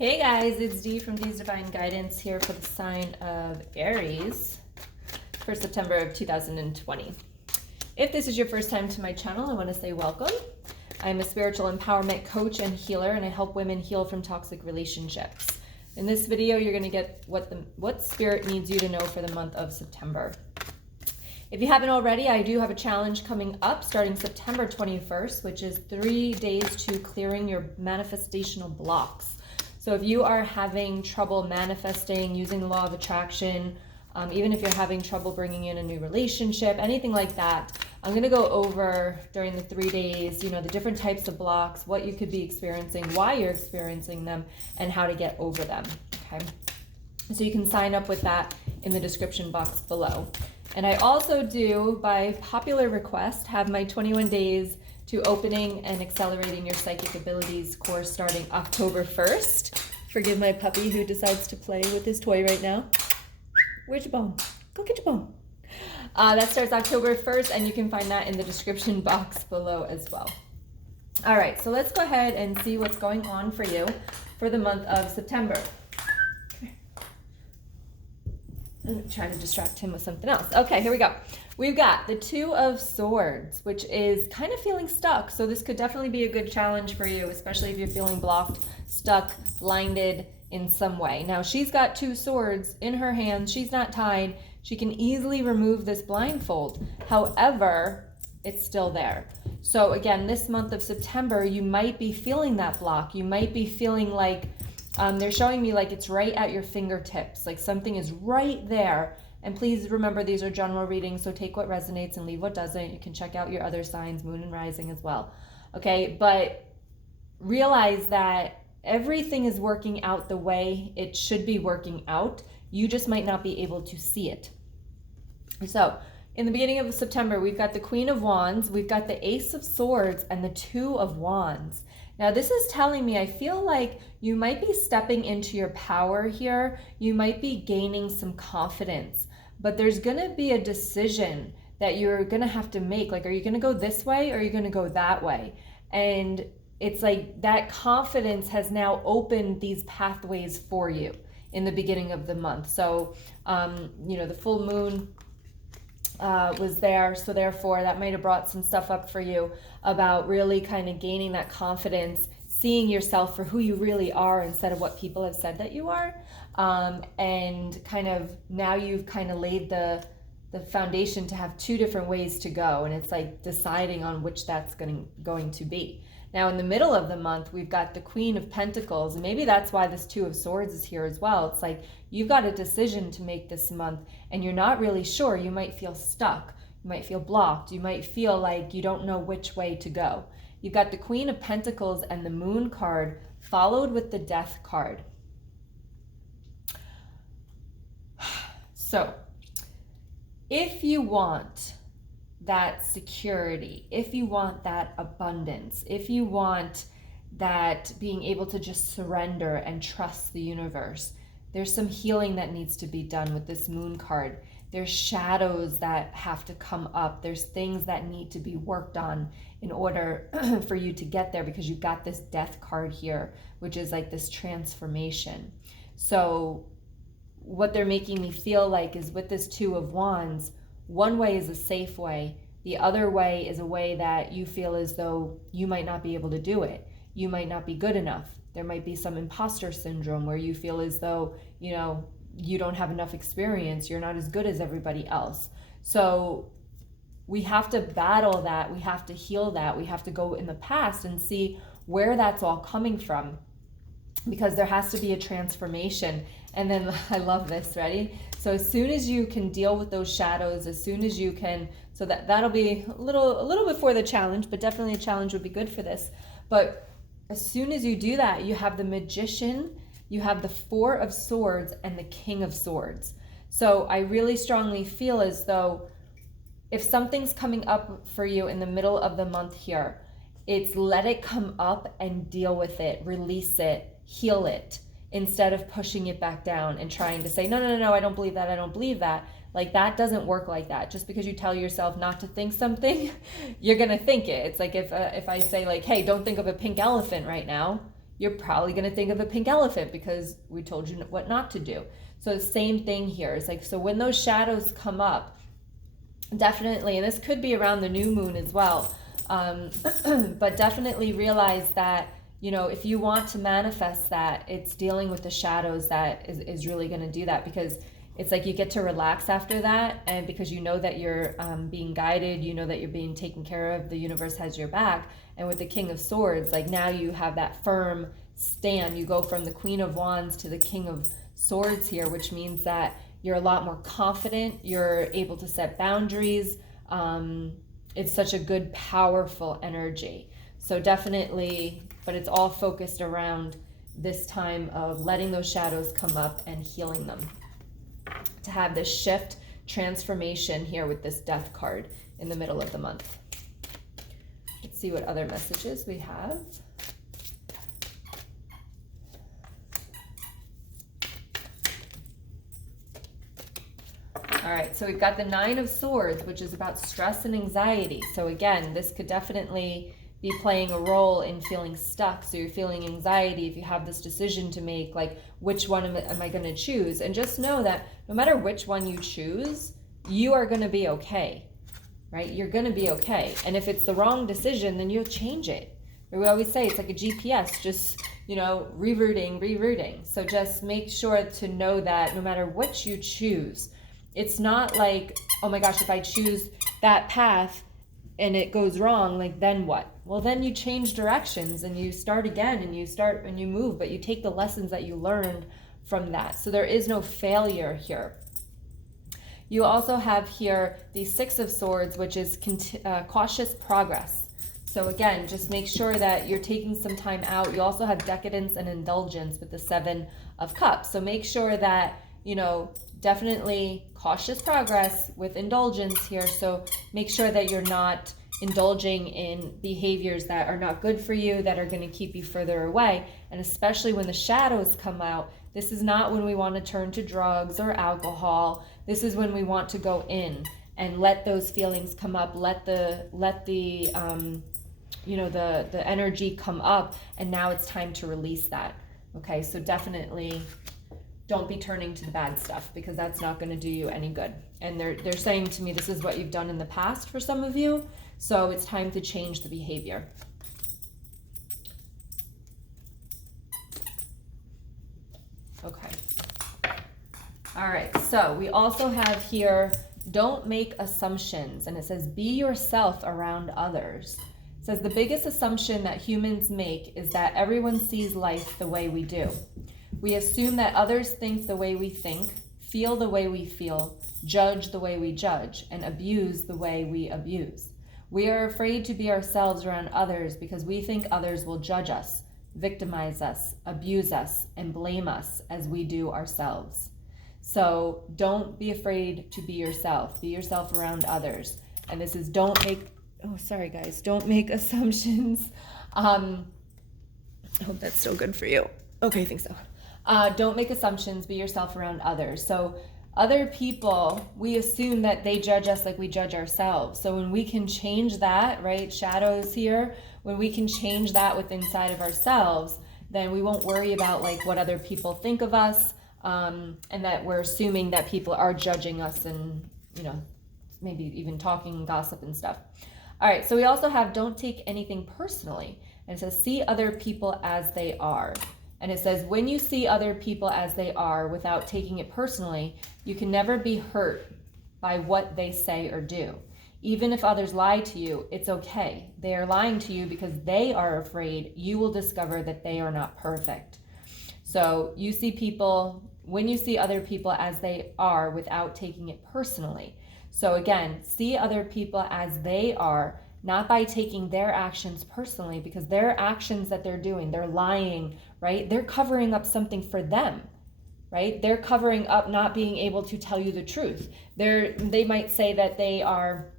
Hey guys, it's Dee from DeesDivineGuidance here for the sign of Aries for September of 2020. If this is your first time to my channel, I want to say welcome. I'm a spiritual empowerment coach and healer, and I help women heal from toxic relationships. In this video, you're going to get what spirit needs you to know for the month of September. If you haven't already, I do have a challenge coming up starting September 21st, which is 3 days to clearing your manifestational blocks. So if you are having trouble manifesting, using the law of attraction, even if you're having trouble bringing in a new relationship, anything like that, I'm going to go over during the 3 days, the different types of blocks, what you could be experiencing, why you're experiencing them, and how to get over them. Okay. So you can sign up with that in the description box below. And I also do, by popular request, have my 21 days to opening and accelerating your psychic abilities course starting October 1st. Forgive my puppy who decides to play with his toy right now. Where's your bone? Go get your bone. That starts October 1st, and you can find that in the description box below as well. All right, so let's go ahead and see what's going on for you for the month of September. I'm trying to distract him with something else. Okay, here we go. We've got the Two of Swords, which is kind of feeling stuck. So this could definitely be a good challenge for you, especially if you're feeling blocked, stuck, blinded in some way. Now, she's got two swords in her hand. She's not tied. She can easily remove this blindfold. However, it's still there. So again, this month of September, you might be feeling that block. You might be feeling like they're showing me like it's right at your fingertips, like something is right there. And please remember, these are general readings, so take what resonates and leave what doesn't. You can check out your other signs, moon and rising as well. Okay, but realize that everything is working out the way it should be working out. You just might not be able to see it. So in the beginning of September, we've got the Queen of Wands, we've got the Ace of Swords, and the Two of Wands. Now, this is telling me, I feel like you might be stepping into your power here. You might be gaining some confidence, but there's going to be a decision that you're going to have to make. Like, are you going to go this way or are you going to go that way? And it's like that confidence has now opened these pathways for you in the beginning of the month. So, the full moon was there, so therefore that might have brought some stuff up for you about really kind of gaining that confidence, seeing yourself for who you really are instead of what people have said that you are, and kind of now you've kind of laid the foundation to have two different ways to go, and it's like deciding on which that's going to be. Now in the middle of the month, we've got the Queen of Pentacles, and maybe that's why this Two of Swords is here as well. It's like you've got a decision to make this month, and you're not really sure. You might feel stuck. You might feel blocked. You might feel like you don't know which way to go. You've got the Queen of Pentacles and the Moon card, followed with the Death card. So, if you want that security, if you want that abundance, if you want that being able to just surrender and trust the universe, there's some healing that needs to be done with this Moon card. There's shadows that have to come up. There's things that need to be worked on in order for you to get there, because you've got this Death card here, which is like this transformation. So what they're making me feel like is with this Two of Wands, one way is a safe way. The other way is a way that you feel as though you might not be able to do it. You might not be good enough. There might be some imposter syndrome where you feel as though, you don't have enough experience. You're not as good as everybody else. So we have to battle that. We have to heal that. We have to go in the past and see where that's all coming from, because there has to be a transformation. And then I love this, ready? So as soon as you can deal with those shadows, as soon as you can, so that'll be a little before the challenge, but definitely a challenge would be good for this. But as soon as you do that, you have the Magician, you have the Four of Swords, and the King of Swords. So I really strongly feel as though if something's coming up for you in the middle of the month here, it's let it come up and deal with it, release it, heal it, instead of pushing it back down and trying to say, no, I don't believe that, I don't believe that. Like, that doesn't work like that. Just because you tell yourself not to think something, you're going to think it. It's like if I say, like, hey, don't think of a pink elephant right now, you're probably going to think of a pink elephant because we told you what not to do. So the same thing here. It's like, so when those shadows come up, definitely, and this could be around the new moon as well, but definitely realize that, you know, if you want to manifest that, it's dealing with the shadows that is really going to do that, because it's like you get to relax after that, and because you know that you're being guided, you know that you're being taken care of, the universe has your back. And with the King of Swords, like now you have that firm stand. You go from the Queen of Wands to the King of Swords here, which means that you're a lot more confident, you're able to set boundaries. It's such a good, powerful energy. So definitely, but it's all focused around this time of letting those shadows come up and healing them. To have this shift, transformation here with this Death card in the middle of the month. Let's see what other messages we have. All right, so we've got the Nine of Swords, which is about stress and anxiety. So again, this could definitely be playing a role in feeling stuck. So you're feeling anxiety if you have this decision to make, like, which one am I going to choose? And just know that no matter which one you choose, you are going to be okay, right? You're going to be okay. And if it's the wrong decision, then you'll change it. We always say it's like a GPS, just, you know, rerouting. So just make sure to know that no matter what you choose, it's not like, oh my gosh, if I choose that path and it goes wrong, like, then what? Well, then you change directions and you start again, and you move, but you take the lessons that you learned from that. So there is no failure here. You also have here the Six of Swords, which is cautious progress. So again, just make sure that you're taking some time out. You also have decadence and indulgence with the Seven of Cups. So make sure that, you know, definitely cautious progress with indulgence here. So make sure that you're not indulging in behaviors that are not good for you, that are going to keep you further away. And especially when the shadows come out, this is not when we want to turn to drugs or alcohol. This is when we want to go in and let those feelings come up, let the you know, the energy come up, and now it's time to release that. Okay, so definitely don't be turning to the bad stuff, because that's not going to do you any good. And they're saying to me, this is what you've done in the past for some of you, so it's time to change the behavior. Okay. All right, so we also have here, don't make assumptions, and it says, be yourself around others. It says the biggest assumption that humans make is that everyone sees life the way we do. We assume that others think the way we think, feel the way we feel, judge the way we judge, and abuse the way we abuse. We are afraid to be ourselves around others because we think others will judge us, victimize us, abuse us, and blame us as we do ourselves. So don't be afraid to be yourself. Be yourself around others. And this is don't make assumptions. I hope that's still good for you. Okay, I think so. Don't make assumptions, be yourself around others. So other people, we assume that they judge us like we judge ourselves. So when we can change that, right, shadows here, when we can change that within inside of ourselves, then we won't worry about like what other people think of us, and that we're assuming that people are judging us and, you know, maybe even talking gossip and stuff. All right, so we also have don't take anything personally. And it says see other people as they are. And it says, when you see other people as they are without taking it personally, you can never be hurt by what they say or do. Even if others lie to you, it's okay. They are lying to you because they are afraid you will discover that they are not perfect. So you see people, when you see other people as they are without taking it personally. So again, see other people as they are, not by taking their actions personally, because their actions that they're doing, they're lying, right? They're covering up something for them, right? They're covering up not being able to tell you the truth. They might say that they are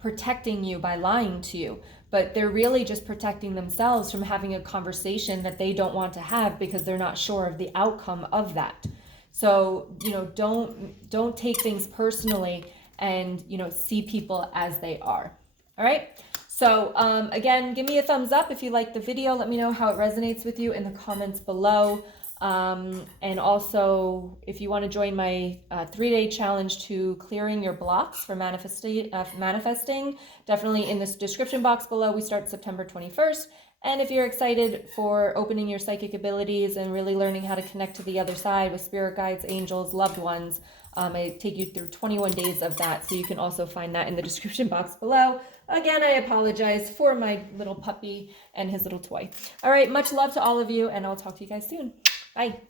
protecting you by lying to you, but they're really just protecting themselves from having a conversation that they don't want to have because they're not sure of the outcome of that. So, you know, don't take things personally, and, you know, see people as they are. All right. So again, give me a thumbs up if you like the video. Let me know how it resonates with you in the comments below. And also, if you want to join my 3-day challenge to clearing your blocks for manifesting, definitely in this description box below. We start September 21st. And if you're excited for opening your psychic abilities and really learning how to connect to the other side with spirit guides, angels, loved ones, I take you through 21 days of that. So you can also find that in the description box below. Again, I apologize for my little puppy and his little toy. All right, much love to all of you, and I'll talk to you guys soon. Bye.